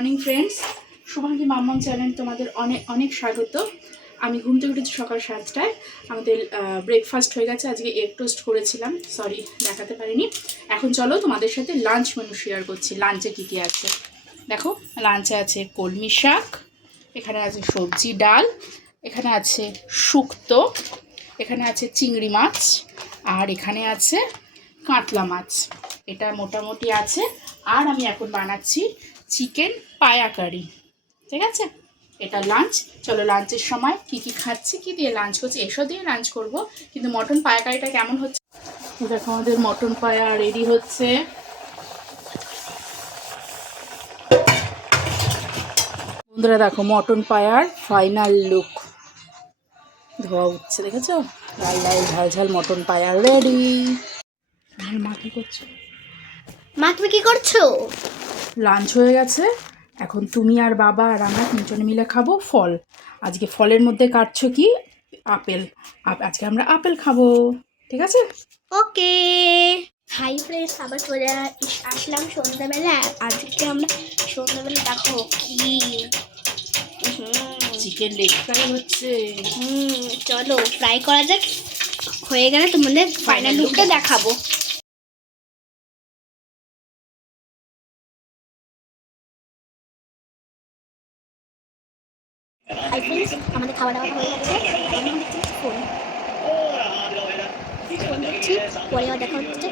Morning friends, Shubhangi মাম্মাম channel তোমাদের অনেক অনেক স্বাগত। আমি ঘুম থেকে উঠেছি সকাল 7টায়। আমাদের ব্রেকফাস্ট হয়ে গেছে। আজকে এগ টোস্ট করেছিলাম, সরি দেখাতে পারিনি। এখন চলো তোমাদের সাথে লাঞ্চ মেনু শেয়ার করছি। লাঞ্চে কী কী আছে দেখো। লাঞ্চে আছে কলমি শাক, এখানে আছে সবজি ডাল, এখানে আছে শুক্তো, এখানে আছে চিংড়ি মাছ, আর এখানে আছে কাতলা মাছ। এটা মোটামুটি আছে। আর আমি এখন বানাচ্ছি চিকেন পায়া কারি, ঠিক আছে? এটা লাঞ্চ। চলো লাঞ্চের সময় কি কি খাচ্ছি, কি দিয়ে লাঞ্চ করছি, এসব দিয়ে লাঞ্চ করব। কিন্তু মটন পায়া কারিটা কেমন হচ্ছে দেখো। আমাদের মটন পায়া রেডি হচ্ছে। বন্ধুরা দেখো, মটন পায়ার ফাইনাল লুক ধোয়া উঠছে, দেখেছো? লাল লাল ঝাল ঝাল মটন পায়া রেডি। মা কি করছো? মা তুমি কি করছো? লাঞ্চ হয়ে গেছে। এখন তুমি আর বাবা আর আমরা তিনজনে মিলে খাবো ফল। আজকে ফলের মধ্যে কাটছো কি? আপেল। আজকে আমরা আপেল খাবো, ঠিক আছে? ওকে। হাই ফ্রেন্ডস, আবার চলে আসলাম সন্ধ্যাবেলা। আজকে আমরা সন্ধ্যাবেলা দেখো কি চিকেন লেগ ফ্রাই হচ্ছে। চলো ফ্রাই করা যাক। হয়ে গেলে তোমাদের ফাইনাল লুকটা দেখাবো। হাই ফ্রেন্ডস, আমাদের খাওয়া দাওয়া হয়ে গেছে। এখন দেখছি ফোন দেখছি, পরে দেখা হচ্ছে।